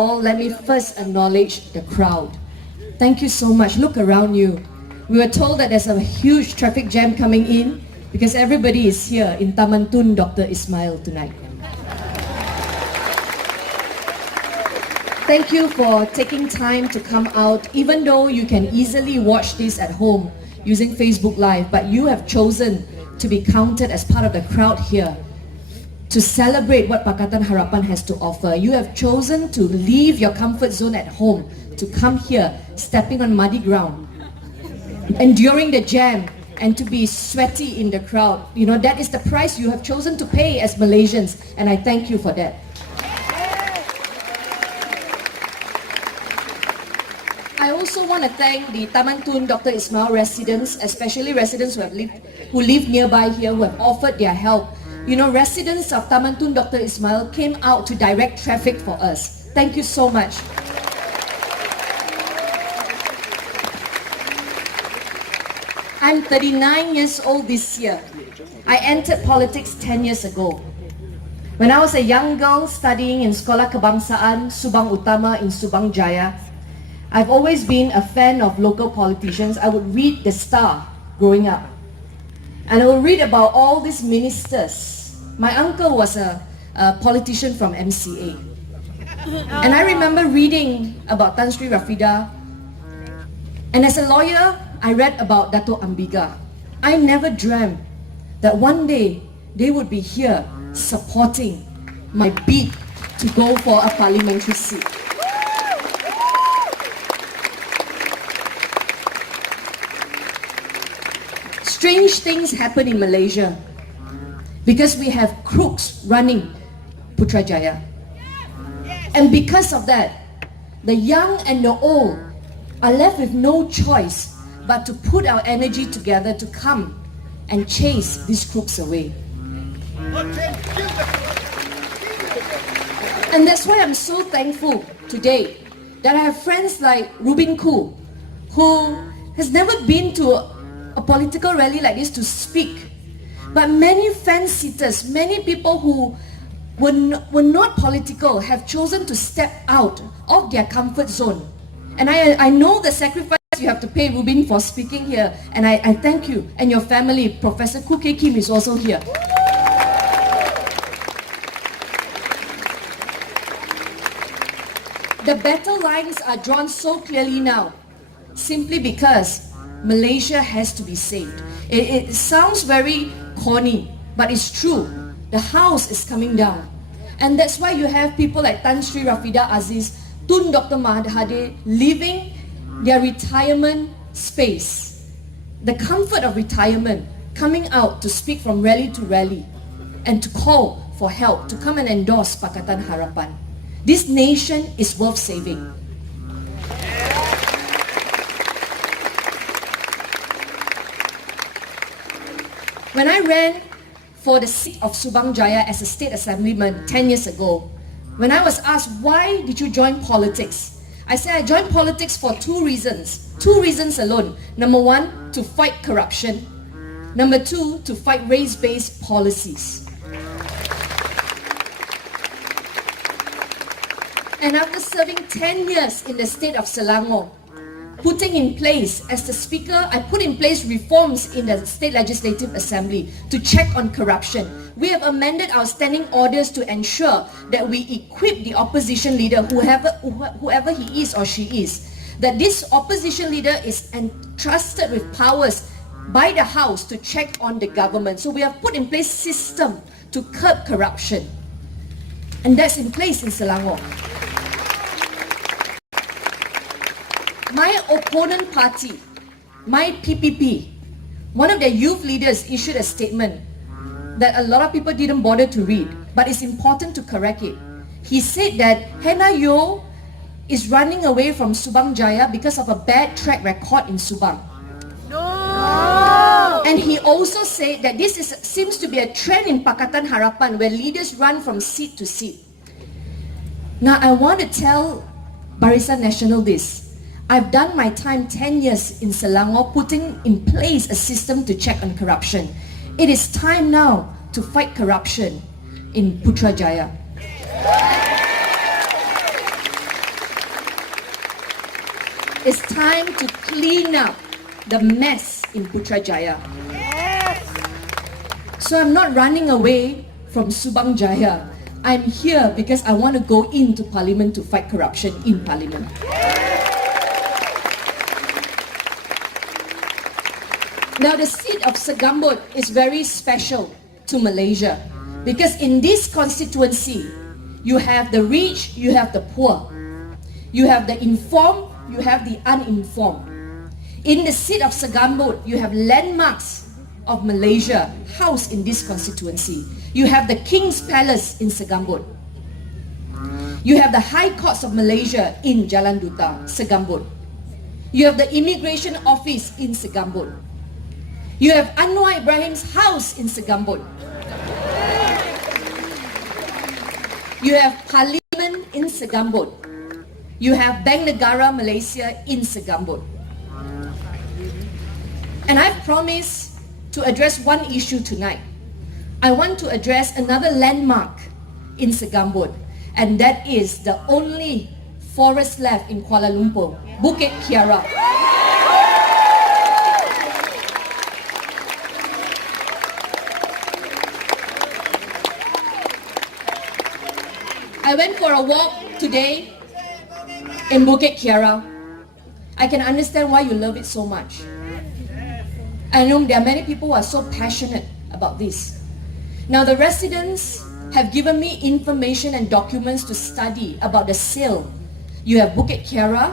Let me first acknowledge the crowd. Thank you so much. Look around you. We were told that there's a huge traffic jam coming in because everybody is here in Taman Tun Dr. Ismail tonight. Thank you for taking time to come out, even though you can easily watch this at home using Facebook Live, but you have chosen to be counted as part of the crowd here to celebrate what Pakatan Harapan has to offer. You have chosen to leave your comfort zone at home to come here, stepping on muddy ground, enduring the jam, and to be sweaty in the crowd. You know, that is the price you have chosen to pay as Malaysians, and I thank you for that. I also want to thank the Taman Tun Dr. Ismail residents, especially residents who live nearby here, who have offered their help. You know, residents of Taman Tun Dr. Ismail came out to direct traffic for us. Thank you so much. I'm 39 years old this year. I entered politics 10 years ago. When I was a young girl studying in Sekolah Kebangsaan Subang Utama in Subang Jaya, I've always been a fan of local politicians. I would read The Star growing up. And I would read about all these ministers. My uncle was a politician from MCA. And I remember reading about Tan Sri Rafida. And as a lawyer, I read about Dato' Ambiga. I never dreamt that one day they would be here supporting my bid to go for a parliamentary seat. Strange things happen in Malaysia because we have crooks running Putrajaya. And because of that, the young and the old are left with no choice but to put our energy together to come and chase these crooks away. And that's why I'm so thankful today that I have friends like Rubin Khoo, who has never been to a political rally like this to speak. But many fence-sitters, many people who were not political have chosen to step out of their comfort zone. And I know the sacrifice you have to pay, Rubin, for speaking here. And I thank you and your family. Professor Khoo Kay Kim is also here. The battle lines are drawn so clearly now, simply because Malaysia has to be saved. It sounds very corny, but it's true. The house is coming down. And that's why you have people like Tan Sri Rafida Aziz, Tun Dr. Mahathir leaving their retirement space, the comfort of retirement, coming out to speak from rally to rally and to call for help, to come and endorse Pakatan Harapan. This nation is worth saving. When I ran for the seat of Subang Jaya as a state assemblyman 10 years ago, when I was asked, why did you join politics? I said I joined politics for two reasons. Two reasons alone. Number one, to fight corruption. Number two, to fight race-based policies. And after serving 10 years in the state of Selangor, putting in place, as the speaker, I put in place reforms in the State Legislative Assembly to check on corruption. We have amended our standing orders to ensure that we equip the opposition leader, whoever he is or she is, that this opposition leader is entrusted with powers by the House to check on the government. So we have put in place system to curb corruption. And that's in place in Selangor. My opponent party, my PPP, one of their youth leaders issued a statement that a lot of people didn't bother to read, but it's important to correct it. He said that Yeoh is running away from Subang Jaya because of a bad track record in Subang. No! And he also said that this seems to be a trend in Pakatan Harapan where leaders run from seat to seat. Now I want to tell Barisan Nasional this. I've done my time 10 years in Selangor putting in place a system to check on corruption. It is time now to fight corruption in Putrajaya. It's time to clean up the mess in Putrajaya. So I'm not running away from Subang Jaya. I'm here because I want to go into Parliament to fight corruption in Parliament. Now the seat of Segambut is very special to Malaysia because in this constituency, you have the rich, you have the poor. You have the informed, you have the uninformed. In the seat of Segambut, you have landmarks of Malaysia housed in this constituency. You have the King's Palace in Segambut. You have the High Courts of Malaysia in Jalan Duta, Segambut. You have the Immigration Office in Segambut. You have Anwar Ibrahim's house in Segambut. You have Parliament in Segambut. You have Bank Negara Malaysia in Segambut. And I've promised to address one issue tonight. I want to address another landmark in Segambut, and that is the only forest left in Kuala Lumpur, Bukit Kiara. I went for a walk today in Bukit Kiara. I can understand why you love it so much. I know there are many people who are so passionate about this. Now the residents have given me information and documents to study about the sale. You have Bukit Kiara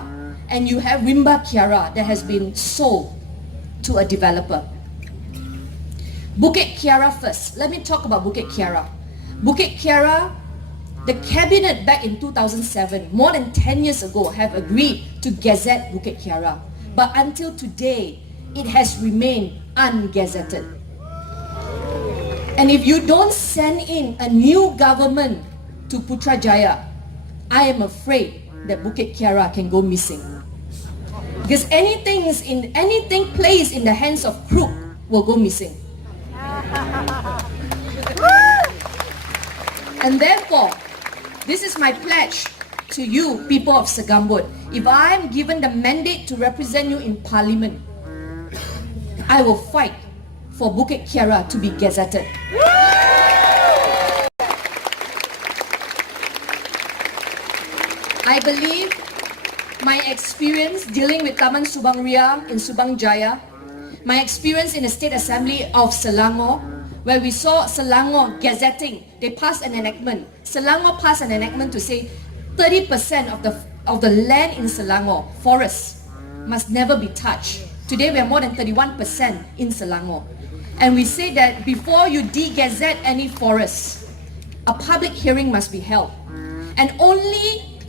and you have Rimba Kiara that has been sold to a developer. Bukit Kiara first. Let me talk about Bukit Kiara. Bukit Kiara, the cabinet back in 2007, more than 10 years ago, have agreed to gazette Bukit Kiara. But until today, it has remained ungazetted. And if you don't send in a new government to Putrajaya, I am afraid that Bukit Kiara can go missing. Because anything placed in the hands of crook will go missing. And therefore, this is my pledge to you, people of Segambut. If I am given the mandate to represent you in Parliament, I will fight for Bukit Kiara to be gazetted. I believe my experience dealing with Taman Subang Ria in Subang Jaya, my experience in the State Assembly of Selangor, where we saw Selangor gazetting, they passed an enactment. Selangor passed an enactment to say 30% of the land in Selangor, forests, must never be touched. Today we are more than 31% in Selangor. And we say that before you de-gazette any forest, a public hearing must be held. And only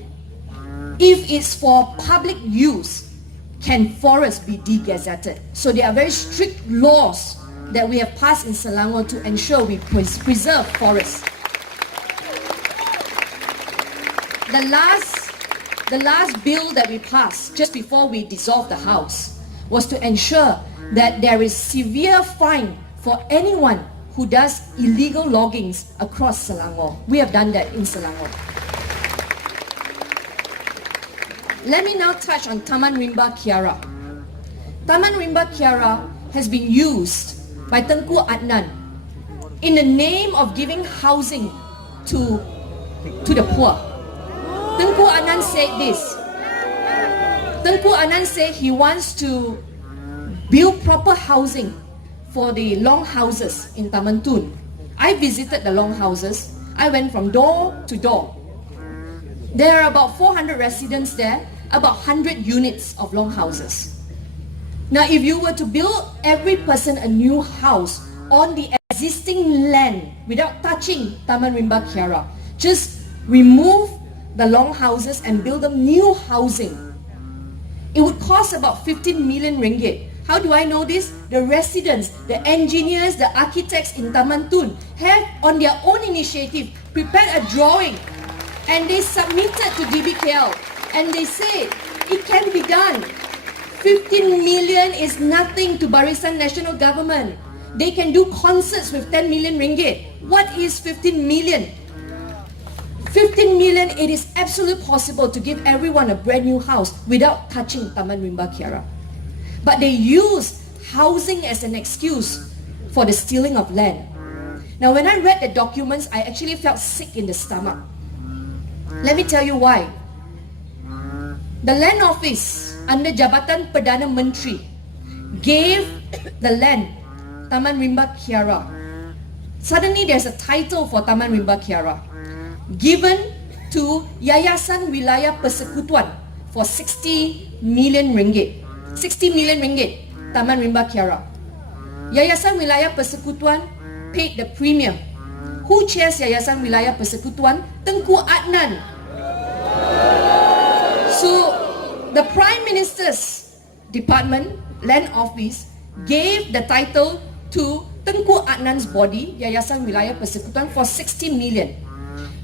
if it's for public use can forests be de-gazetted. So there are very strict laws that we have passed in Selangor to ensure we preserve forests. The last bill that we passed just before we dissolved the House was to ensure that there is severe fine for anyone who does illegal loggings across Selangor. We have done that in Selangor. Let me now touch on Taman Rimba Kiara. Taman Rimba Kiara has been used by Tengku Adnan in the name of giving housing to the poor. Tengku Adnan said this. Tengku Adnan said he wants to build proper housing for the long houses in Taman Tun. I visited the long houses. I went from door to door. There are about 400 residents there, about 100 units of long houses. Now, if you were to build every person a new house on the existing land without touching Taman Rimba Kiara, just remove the long houses and build them new housing, it would cost about 15 million ringgit. How do I know this? The residents, the engineers, the architects in Taman Tun have on their own initiative prepared a drawing and they submitted to DBKL and they said it can be done. 15 million is nothing to Barisan National Government. They can do concerts with 10 million ringgit. What is 15 million? 15 million, it is absolutely possible to give everyone a brand new house without touching Taman Rimba Kiara. But they use housing as an excuse for the stealing of land. Now when I read the documents, I actually felt sick in the stomach. Let me tell you why. The Land Office under Jabatan Perdana Menteri gave the land, Taman Rimba Kiara. Suddenly there's a title for Taman Rimba Kiara, given to Yayasan Wilayah Persekutuan for 60 million ringgit. 60 million ringgit, Taman Rimba Kiara. Yayasan Wilayah Persekutuan paid the premium. Who chairs Yayasan Wilayah Persekutuan? Tengku Adnan. So the Prime Minister's Department, Land Office, gave the title to Tengku Adnan's body, Yayasan Wilayah Persekutuan, for 60 million.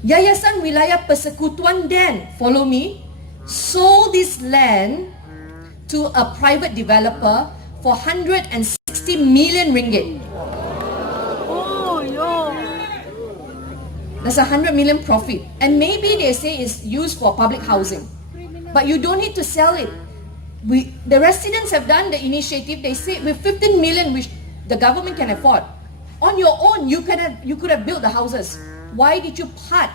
Yayasan Wilayah Persekutuan then, follow me, sold this land to a private developer for 160 million ringgit. Oh, Yeoh. That's 100 million profit. And maybe they say it's used for public housing. But you don't need to sell it. The residents have done the initiative. They say with 15 million, which the government can afford, on your own, you could have built the houses. Why did you part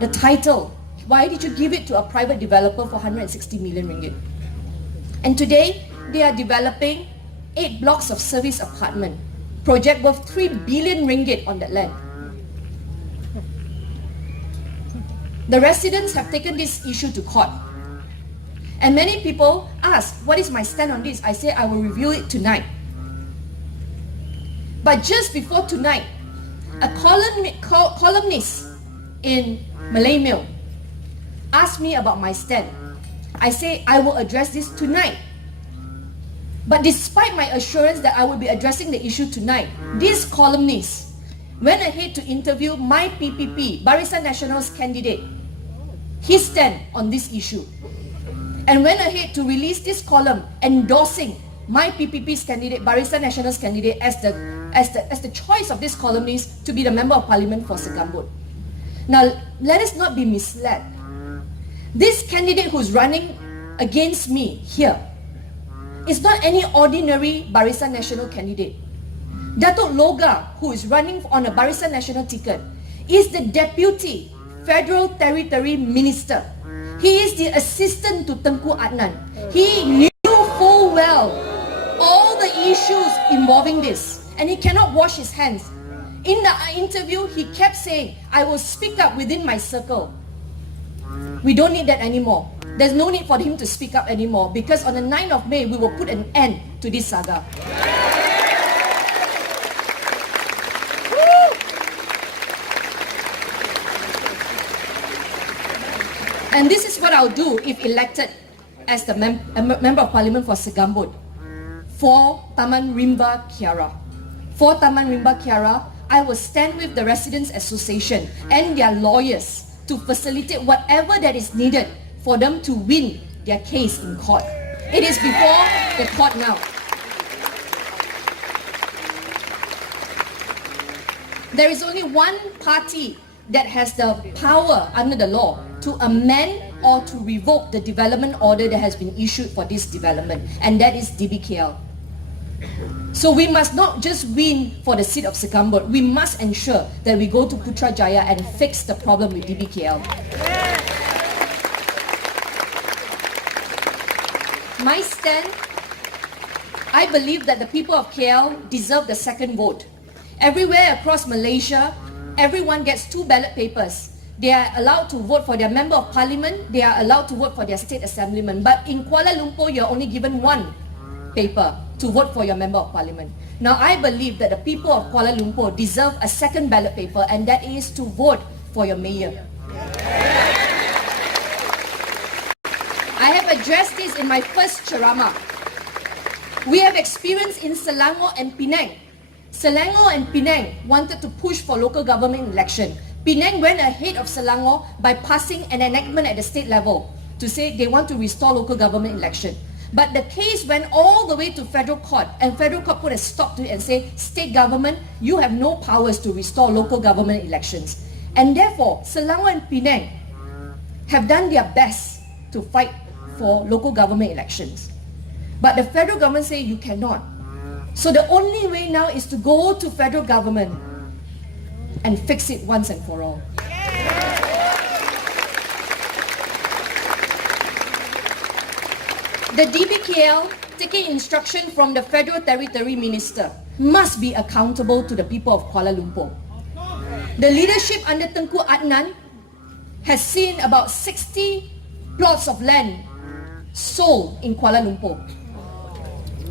the title? Why did you give it to a private developer for 160 million ringgit? And today, they are developing 8 blocks of service apartment, project worth 3 billion ringgit on that land. The residents have taken this issue to court. And many people ask, what is my stand on this? I say, I will review it tonight. But just before tonight, a columnist in Malay Mail asked me about my stand. I say, I will address this tonight. But despite my assurance that I will be addressing the issue tonight, this columnist went ahead to interview my PPP, Barisan Nasional's candidate, his stand on this issue, and went ahead to release this column endorsing my PPP's candidate, Barisan Nasional's candidate, as the choice of this columnist to be the Member of Parliament for Segambut. Now, let us not be misled. This candidate who's running against me here is not any ordinary Barisan Nasional candidate. Datuk Loga, who is running on a Barisan Nasional ticket, is the Deputy Federal Territory Minister. He is the assistant to Tengku Adnan. He knew full well all the issues involving this, and he cannot wash his hands. In the interview, he kept saying, I will speak up within my circle. We don't need that anymore. There's no need for him to speak up anymore, because on the 9th of May, we will put an end to this saga. And this is what I'll do if elected as the Member of Parliament for Segambut. For Taman Rimba Kiara. For Taman Rimba Kiara, I will stand with the Residents Association and their lawyers to facilitate whatever that is needed for them to win their case in court. It is before the court now. There is only one party that has the power under the law to amend or to revoke the development order that has been issued for this development, and that is DBKL. So we must not just win for the seat of Segambut, we must ensure that we go to Putrajaya and fix the problem with DBKL. My stand, I believe that the people of KL deserve the second vote. Everywhere across Malaysia, everyone gets 2 ballot papers. They are allowed to vote for their Member of Parliament, they are allowed to vote for their State Assemblyman. But in Kuala Lumpur, you're only given 1 paper to vote for your Member of Parliament. Now, I believe that the people of Kuala Lumpur deserve a second ballot paper, and that is to vote for your mayor. I have addressed this in my first ceramah. We have experience in Selangor and Penang. Selangor and Penang wanted to push for local government election. Penang went ahead of Selangor by passing an enactment at the state level to say they want to restore local government election. But the case went all the way to federal court, and federal court put a stop to it and say, state government, you have no powers to restore local government elections. And therefore, Selangor and Penang have done their best to fight for local government elections. But the federal government say you cannot. So the only way now is to go to federal government and fix it once and for all. The DBKL, taking instruction from the Federal Territory Minister, must be accountable to the people of Kuala Lumpur. The leadership under Tengku Adnan has seen about 60 plots of land sold in Kuala Lumpur.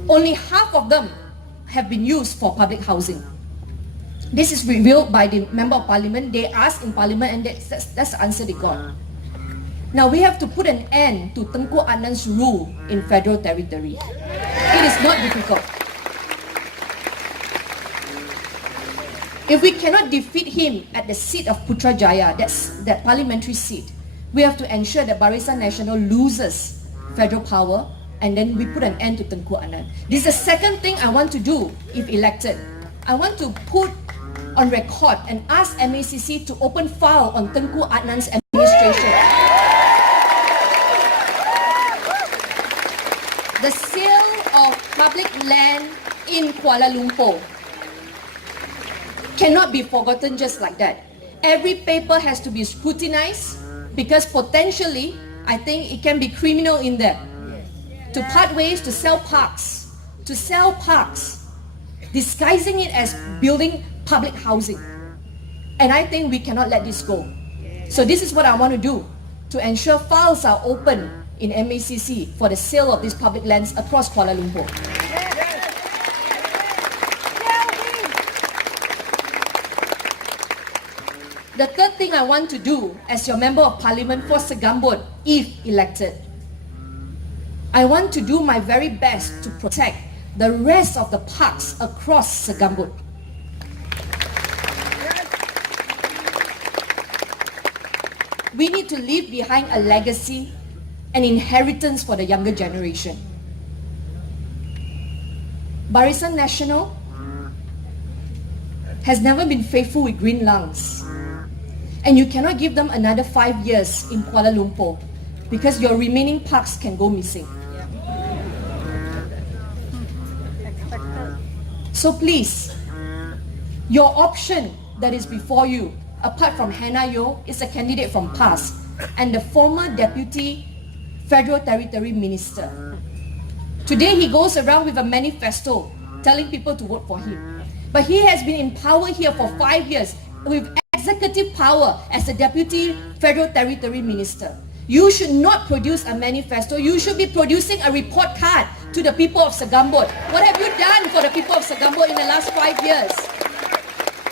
Only half of them have been used for public housing. This is revealed by the Member of Parliament. They asked in Parliament and that's the answer they got. Now we have to put an end to Tengku Adnan's rule in federal territory. It is not difficult. If we cannot defeat him at the seat of Putrajaya, that parliamentary seat, we have to ensure that Barisan Nasional loses federal power and then we put an end to Tengku Adnan. This is the second thing I want to do if elected. I want to put on record and ask MACC to open file on Tengku Adnan's administration. The sale of public land in Kuala Lumpur cannot be forgotten just like that. Every paper has to be scrutinized because potentially, I think it can be criminal in there. To part ways, to sell parks, disguising it as building public housing. And I think we cannot let this go. So this is what I want to do, to ensure files are open in MACC for the sale of these public lands across Kuala Lumpur. The third thing I want to do as your Member of Parliament for Segambut, if elected, I want to do my very best to protect the rest of the parks across Segambut. We need to leave behind a legacy, an inheritance for the younger generation. Barisan Nasional has never been faithful with green lungs. And you cannot give them another 5 years in Kuala Lumpur because your remaining parks can go missing. So please, your option that is before you, apart from Hannah Yeoh, is a candidate from PAS and the former Deputy Federal Territory Minister. Today he goes around with a manifesto telling people to vote for him. But he has been in power here for 5 years with executive power as the Deputy Federal Territory Minister. You should not produce a manifesto. You should be producing a report card to the people of Segambut. What have you done for the people of Segambut in the last 5 years?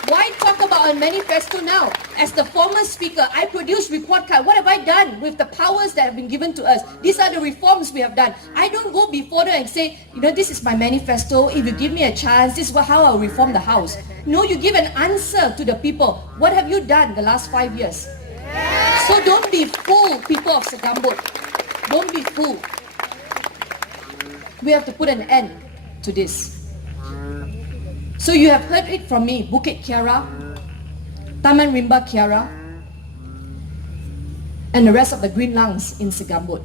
Why talk about a manifesto now? As the former speaker, I produced report card. What have I done with the powers that have been given to us? These are the reforms we have done. I don't go before them and say, this is my manifesto. If you give me a chance, this is how I'll reform the house. No, you give an answer to the people. What have you done the last 5 years? So don't be fooled, people of Segambut. Don't be fooled. We have to put an end to this. So you have heard it from me, Bukit Kiara, Taman Rimba Kiara, and the rest of the green lungs in Segambut.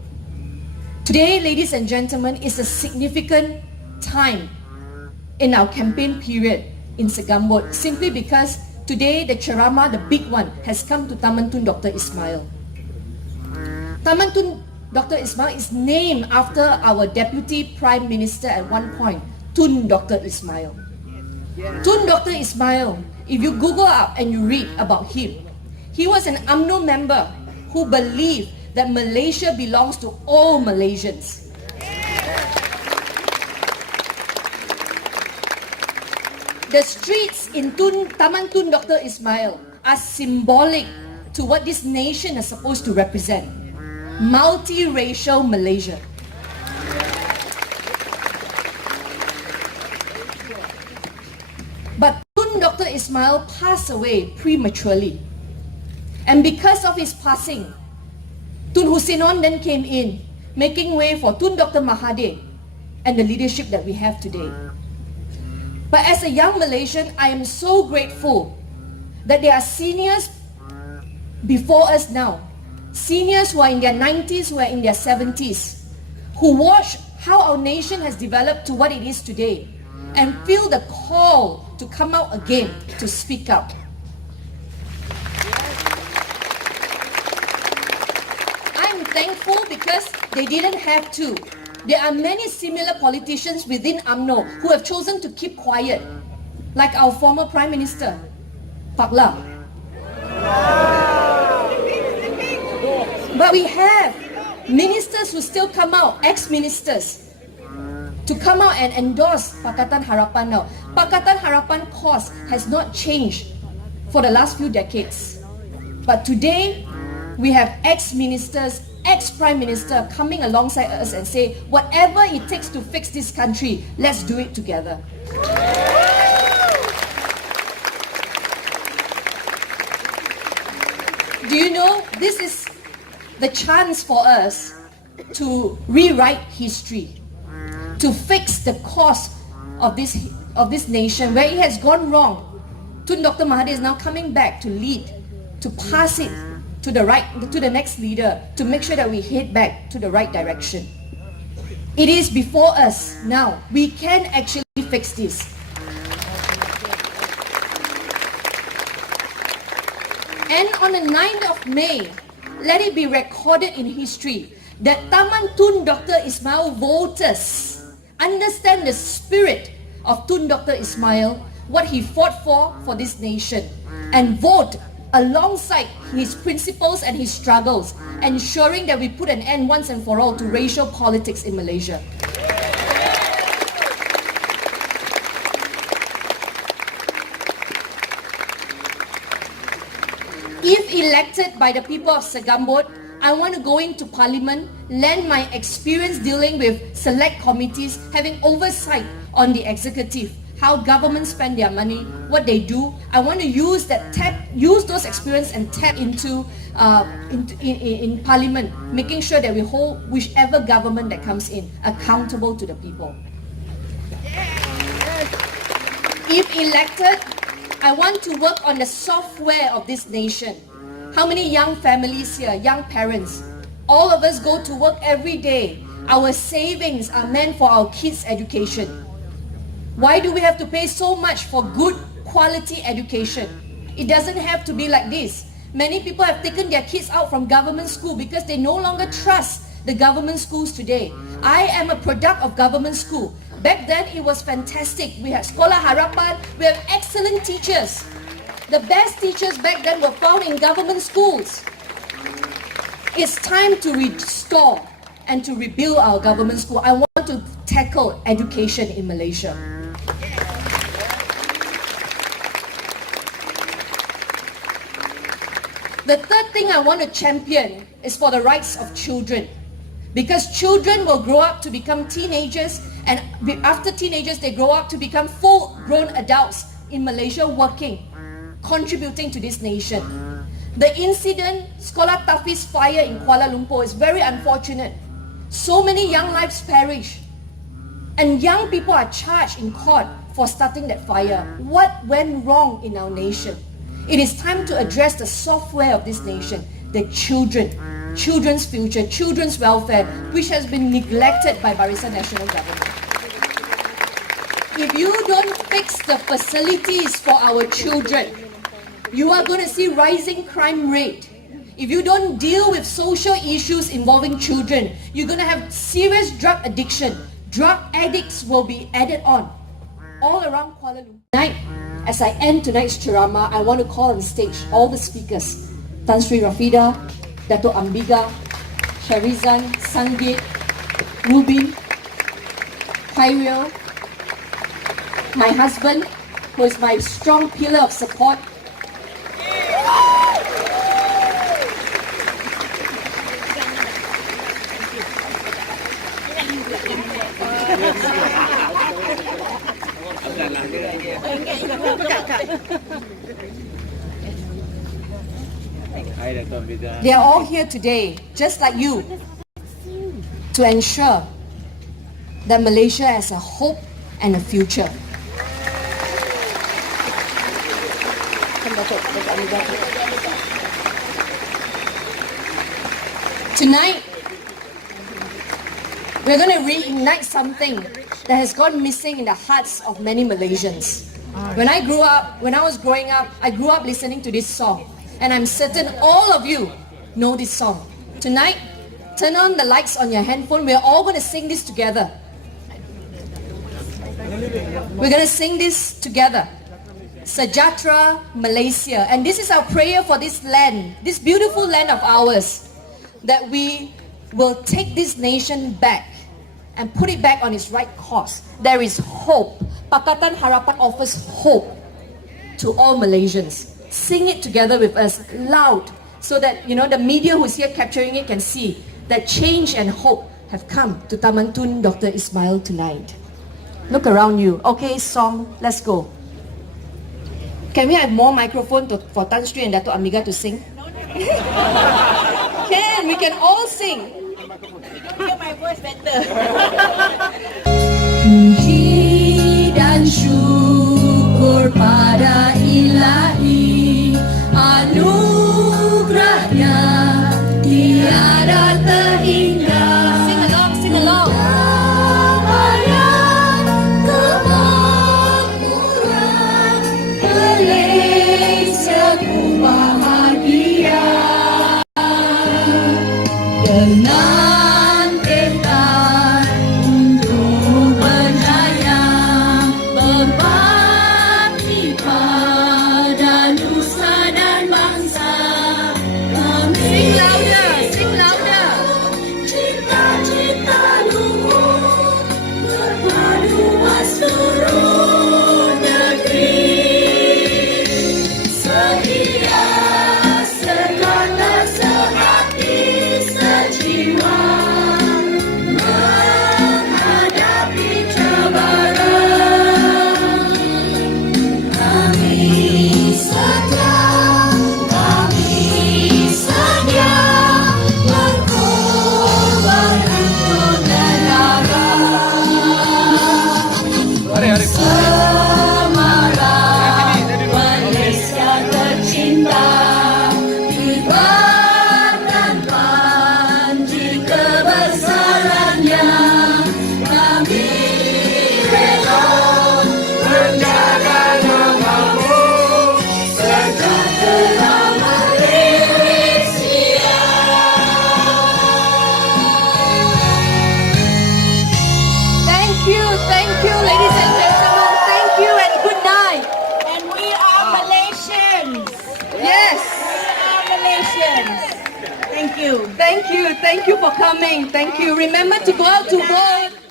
Today, ladies and gentlemen, is a significant time in our campaign period in Segambut, simply because today the Ceramah, the big one, has come to Taman Tun Dr. Ismail. Taman Tun Dr. Ismail is named after our Deputy Prime Minister at one point, Tun Dr. Ismail. Tun Dr. Ismail, if you Google up and you read about him, he was an UMNO member who believed that Malaysia belongs to all Malaysians. The streets in Taman Tun Dr. Ismail are symbolic to what this nation is supposed to represent. Multiracial Malaysia. But Tun Dr. Ismail passed away prematurely. And because of his passing, Tun Husinon then came in, making way for Tun Dr. Mahathir and the leadership that we have today. But as a young Malaysian, I am so grateful that there are seniors before us now, seniors who are in their 90s, who are in their 70s, who watch how our nation has developed to what it is today and feel the call to come out again, to speak up. I'm thankful because they didn't have to. There are many similar politicians within UMNO who have chosen to keep quiet, like our former Prime Minister, Pak Lam. But we have ministers who still come out, ex-ministers, to come out and endorse Pakatan Harapan now. Pakatan Harapan cause has not changed for the last few decades. But today, we have ex-ministers, ex-prime minister coming alongside us and say, whatever it takes to fix this country, let's do it together. Do you know, this is the chance for us to rewrite history, to fix the course of this nation where it has gone wrong. Tun Dr. Mahathir is now coming back to lead, to pass it to the next leader, to make sure that we head back to the right direction. It is before us now. We can actually fix this. And on the 9th of May, let it be recorded in history that Taman Tun Dr. Ismail voters understand the spirit of Tun Dr. Ismail, what he fought for this nation, and vote alongside his principles and his struggles, ensuring that we put an end once and for all to racial politics in Malaysia. If elected by the people of Segambut, I want to go into Parliament, lend my experience dealing with select committees, having oversight on the executive, how governments spend their money, what they do. I want to use those experience and tap into in Parliament, making sure that we hold whichever government that comes in accountable to the people. If elected, I want to work on the software of this nation. How many young families here, young parents? All of us go to work every day. Our savings are meant for our kids' education. Why do we have to pay so much for good quality education? It doesn't have to be like this. Many people have taken their kids out from government school because they no longer trust the government schools today. I am a product of government school. Back then, it was fantastic. We had Sekolah Harapan. We have excellent teachers. The best teachers back then were found in government schools. It's time to restore and to rebuild our government school. I want to tackle education in Malaysia. The third thing I want to champion is for the rights of children. Because children will grow up to become teenagers, and after teenagers they grow up to become full-grown adults in Malaysia working, contributing to this nation. The incident, Sekolah Tafiz fire in Kuala Lumpur, is very unfortunate. So many young lives perish, and young people are charged in court for starting that fire. What went wrong in our nation? It is time to address the software of this nation, the children. Children's future, children's welfare, which has been neglected by Barisan Nasional Government. If you don't fix the facilities for our children, you are going to see rising crime rate. If you don't deal with social issues involving children, you're going to have serious drug addiction. Drug addicts will be added on all around Kuala Lumpur. Tonight, as I end tonight's ceramah, I want to call on stage all the speakers. Tan Sri Rafida, Dato' Ambiga, Sharizan, Sanggit, Rubin, Khairil, my husband, who is my strong pillar of support. They are all here today, just like you, to ensure that Malaysia has a hope and a future. Tonight, we're going to reignite something that has gone missing in the hearts of many Malaysians. When I was growing up, I grew up listening to this song. And I'm certain all of you know this song. Tonight, turn on the lights on your handphone. We're all going to sing this together. We're going to sing this together. Sejahtera Malaysia. And this is our prayer for this land, this beautiful land of ours, that we will take this nation back and put it back on its right course. There is hope. Pakatan Harapan offers hope to all Malaysians. Sing it together with us loud so that the media who's here capturing it can see that change and hope have come to Taman Tun Dr. Ismail tonight. Look around you. Okay, song, let's go. Can we have more microphone for Tan Sri and Dato' Amiga to sing? Can, we can all sing. Hear my voice better. Puji dan syukur pada Ilahi, anugerahnya tiada terhingga. Sing along, sing along. Kemakmuran Malaysia ku bahagia dengan tekad untuk berjaya, berbakti pada nusa dan bangsa. Sing louder, sing louder. Cita-cita luhur berpaduan seluruh negeri. Setia, sekata, sehati, sejiwa menghadapi cabaran. Kami setia berkorban untuk negara. Semangat Malaysia tercinta, kibarkan panji kebesarannya. Kami rela menjaga namamu, sejahtera Malaysia. Thank you, ladies and gentlemen. Thank you and good night. And we are Malaysians. Yes. We are Malaysians. Thank you. Thank you for coming. Thank you. Remember to go out to vote.